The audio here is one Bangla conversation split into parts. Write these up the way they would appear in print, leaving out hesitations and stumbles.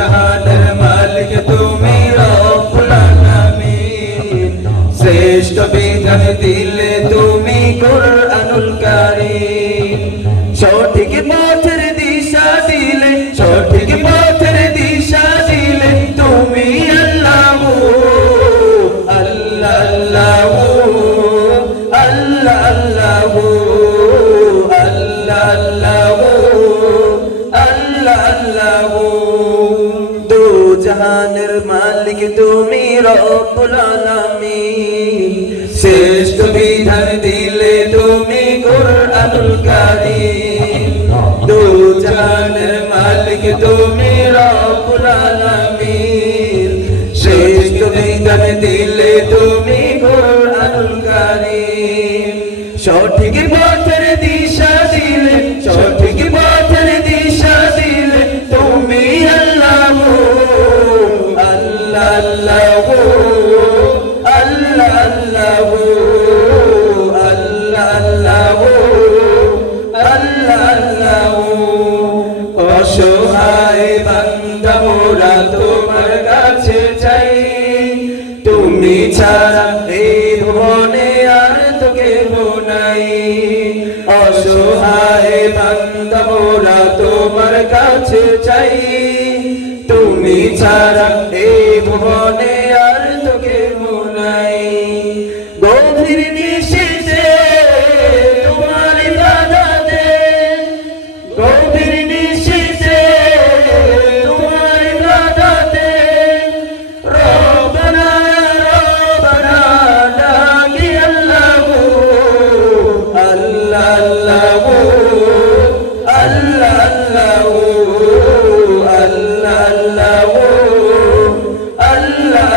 জাহানের মালিক তুমি রব্বুল আলামিন শ্রেষ্ঠ বিধান দিলে তুমি কুরআনুল কারীম সঠিক পথের দিশা দিলে সঠিক পথের দিশা দিলে তুমি আল্লাহ আল্লাহ আল্লাহ আল্লাহ আল্লাহ আল্লাহ দু জাহানের মালিক তুমি রব্বুল আলামিন শ্রেষ্ঠ বিধান দিলে তুমি কুরআনুল কারীম দু জাহানের মালিক তুমি রব্বুল আলামিন শ্রেষ্ঠ বিধান দিলে তুমি কুরআনুল কারীম সঠিক পথের দিশা দিলে সঠিক পথের দিশা দিলে তুমি আল্লাহ আল্লাহ আল্লাহ আল্লাহ আল্লাহ আল্লাহ আল্লাহ অসহায় বান্দা মোরা তোমার কাছে চাই তুমি ছাড়া এই ভুবনে আর তো কেহ নাই অসহায় বান্দা মোরা তোমার কাছে চাই তুমি ছাড়া এই ভুবনে আর তো কেহ নাই গভীর নিশীথে তোমার ইবাদতে গভীর নিশীথে তোমার ইবাদতে রব্বানা রব্বানা ডাকি আল্লাহ আল্লাহ আল্লাহ আল্লাহ আল্লাহ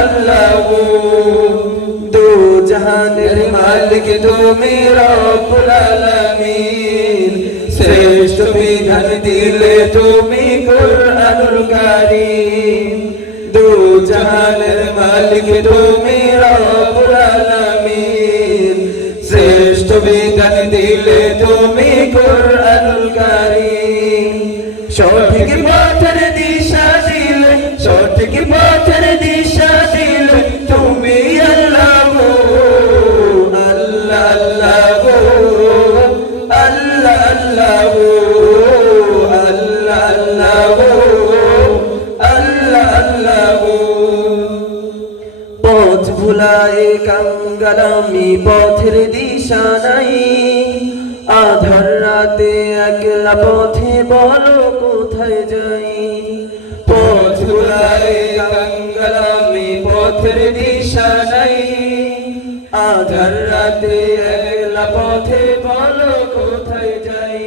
আল্লাহ দু জাহানের মালিক তুমি রব্বুল আলামিন শ্রেষ্ঠ বিধান দিলে তুমি কুরআনুল কারীম দু জাহানের মালিক তুমি রব্বুল আলামিন শ্রেষ্ঠ বিধান দিলে তুমি কুরআনুল কারীম সঠিক পথের দিশা দিলে সঠিক পথের দিশা দিলে তুমি আল্লাহ আল্লাহ আল্লাহ আল্লাহ আল্লাহ আল্লাহ পথ ভুলায় কাঙ্গাল আমি পথের দিশা নাই আধার রাতে একলা পথে বলো কোথায় যাই পথ ভুলায় কাঙ্গাল আমি পথের দিশা নাই আধার রাতে একলা পথে বলো কোথায় যাই